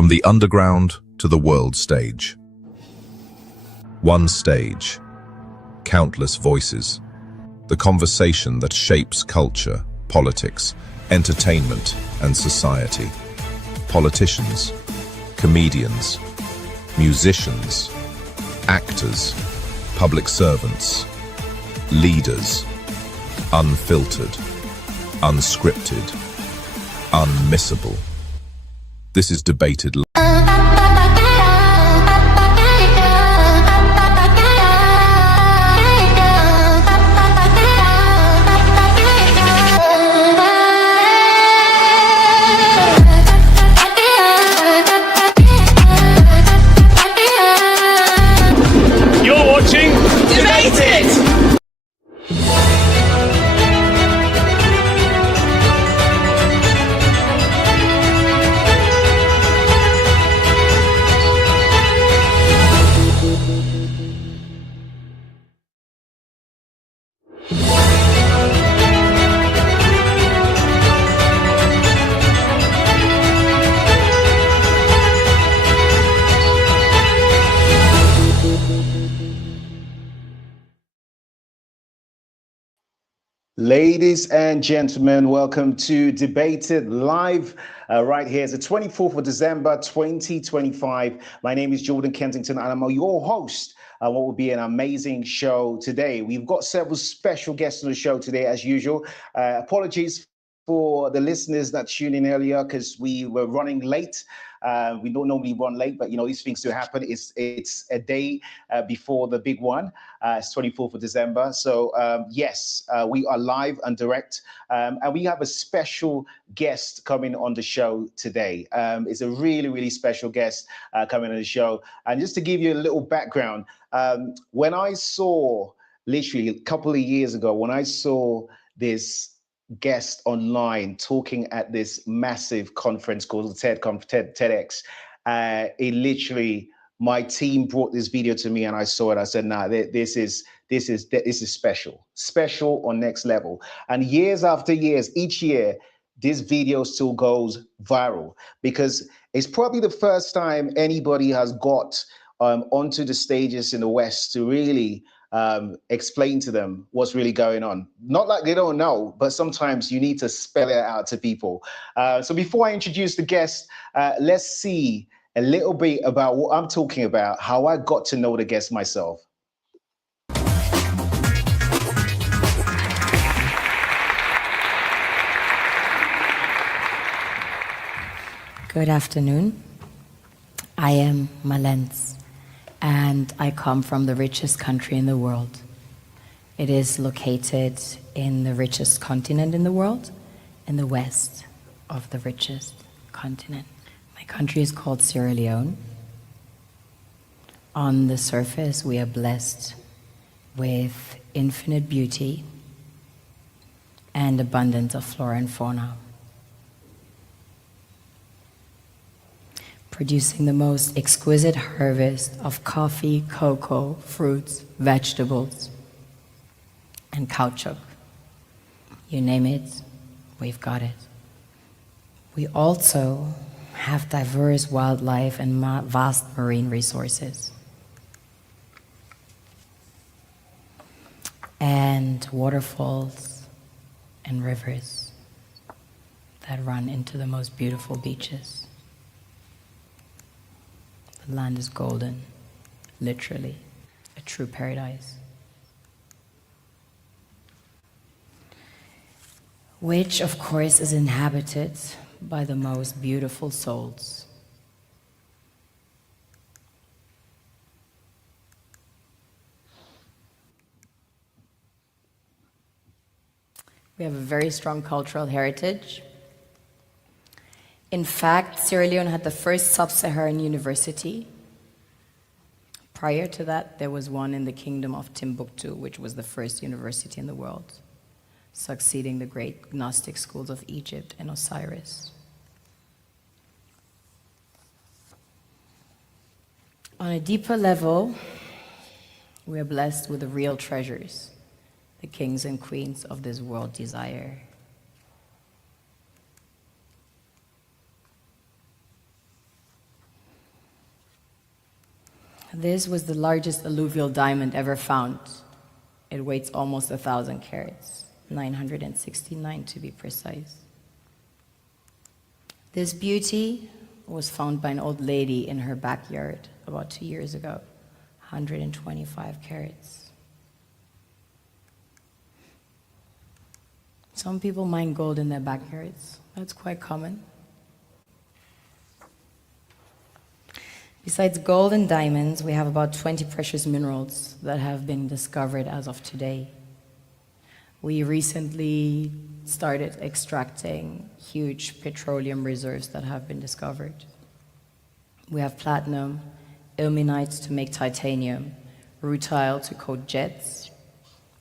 From the underground to the world stage. One stage, countless voices. The conversation that shapes culture, politics, entertainment, and society. Politicians, comedians, musicians, actors, public servants, leaders, unfiltered, unscripted, unmissable. This is Debated Live. You're watching Debated! Ladies and gentlemen, welcome to Debated Live. Right here is the 24th of December, 2025. My name is Jordan Kensington and I'm your host. What will be an amazing show today. We've got several special guests on the show today, as usual. Apologies for the listeners that tuned in earlier because we were running late. We don't normally run late, but these things do happen. It's a day before the big one. It's 24th of December. So yes, we are live and direct, and we have a special guest coming on the show today. It's a really, really special guest coming on the show. And just to give you a little background, when I saw, literally a couple of years ago, when I saw this guest online talking at this massive conference called TEDx, it literally, my team brought this video to me and I saw it. I said, nah, this is special on next level. And years after years, each year, this video still goes viral because it's probably the first time anybody has got onto the stages in the West to really explain to them what's really going on. Not like they don't know, but sometimes you need to spell it out to people. So before I introduce the guest, let's see a little bit about what I'm talking about, how I got to know the guest myself. Good afternoon. I am Malens, and I come from the richest country in the world. It is located in the richest continent in the world, in the west of the richest continent. My country is called Sierra Leone. On the surface, we are blessed with infinite beauty and abundance of flora and fauna, producing the most exquisite harvest of coffee, cocoa, fruits, vegetables, and caoutchouc. You name it, we've got it. We also have diverse wildlife and vast marine resources, and waterfalls and rivers that run into the most beautiful beaches. The land is golden, literally, a true paradise. Which, of course, is inhabited by the most beautiful souls. We have a very strong cultural heritage. In fact, Sierra Leone had the first sub-Saharan university. Prior to that, there was one in the kingdom of Timbuktu, which was the first university in the world, succeeding the great Gnostic schools of Egypt and Osiris. On a deeper level, we are blessed with the real treasures the kings and queens of this world desire. This was the largest alluvial diamond ever found. It weighs almost 1,000 carats, 969 to be precise. This beauty was found by an old lady in her backyard about 2 years ago, 125 carats. Some people mine gold in their backyards. That's quite common. Besides gold and diamonds, we have about 20 precious minerals that have been discovered as of today. We recently started extracting huge petroleum reserves that have been discovered. We have platinum, ilmenite to make titanium, rutile to coat jets,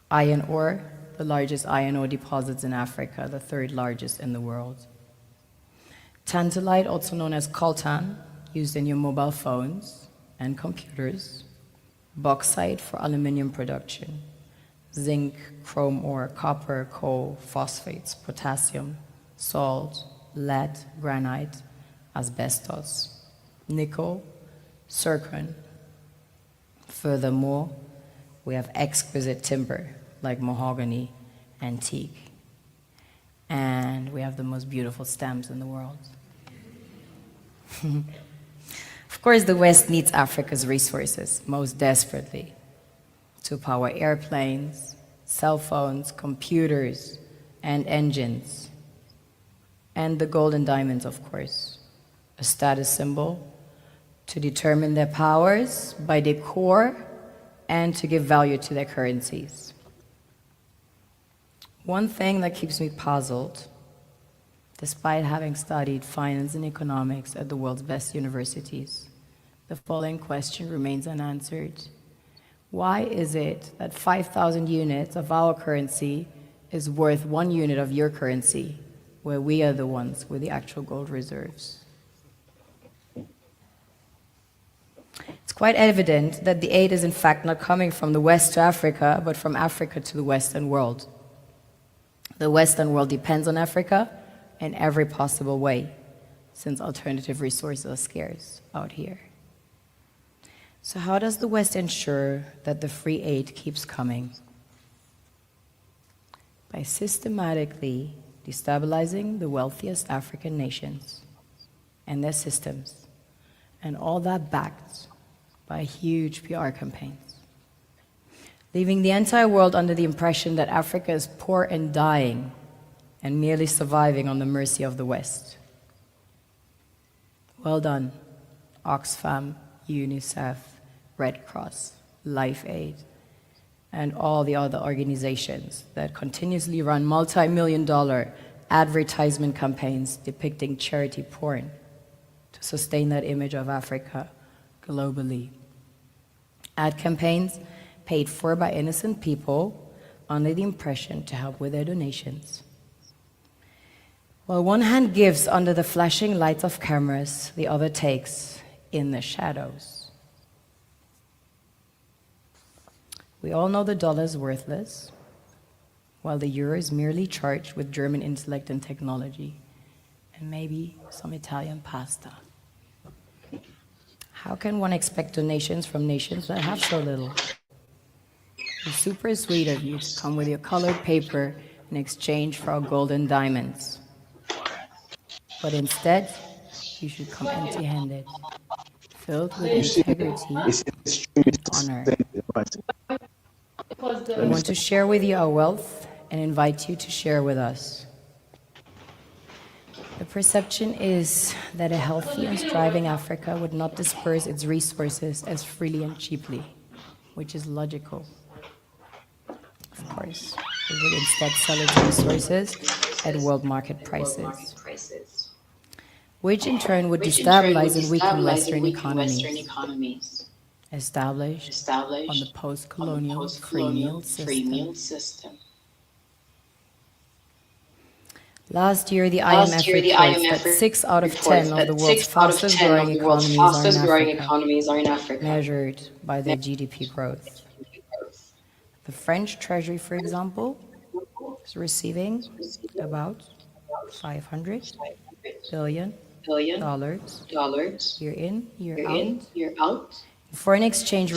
iron ore, the largest iron ore deposits in Africa, the third largest in the world. Tantalite, also known as coltan, used in your mobile phones and computers. Bauxite for aluminum production. Zinc, chrome ore, copper, coal, phosphates, potassium, salt, lead, granite, asbestos, nickel, zircon. Furthermore, we have exquisite timber like mahogany, antique, and we have the most beautiful stamps in the world. Of course, the West needs Africa's resources most desperately to power airplanes, cell phones, computers, and engines. And the gold and diamonds, of course, a status symbol to determine their powers by their core and to give value to their currencies. One thing that keeps me puzzled, despite having studied finance and economics at the world's best universities, the following question remains unanswered. Why is it that 5,000 units of our currency is worth 1 unit of your currency, where we are the ones with the actual gold reserves? It's quite evident that the aid is in fact not coming from the West to Africa, but from Africa to the Western world. The Western world depends on Africa in every possible way, since alternative resources are scarce out here. So how does the West ensure that the free aid keeps coming? By systematically destabilizing the wealthiest African nations and their systems, and all that backed by huge PR campaigns, leaving the entire world under the impression that Africa is poor and dying and merely surviving on the mercy of the West. Well done, Oxfam, UNICEF, Red Cross, Life Aid, and all the other organizations that continuously run multi-million-dollar advertisement campaigns depicting charity porn to sustain that image of Africa globally. Ad campaigns paid for by innocent people under the impression to help with their donations. While one hand gives under the flashing lights of cameras, the other takes in the shadows. We all know the dollar is worthless, while the euro is merely charged with German intellect and technology, and maybe some Italian pasta. How can one expect donations from nations that have so little? It's super sweet of you to come with your colored paper in exchange for our gold and diamonds. But instead, you should come empty-handed, filled with integrity and honor. We want to share with you our wealth and invite you to share with us. The perception is that a healthy and thriving Africa would not disperse its resources as freely and cheaply, which is logical. Of course, it would instead sell its resources at world market prices, which in turn would destabilize and weaken Western economies, established on the post-colonial free meal system. Last year, the IMF reports that 6 out of 10 of the world's fastest-growing economies are in Africa, measured by their GDP growth. The French Treasury, for example, is receiving about $500 billion year in, year out Foreign exchange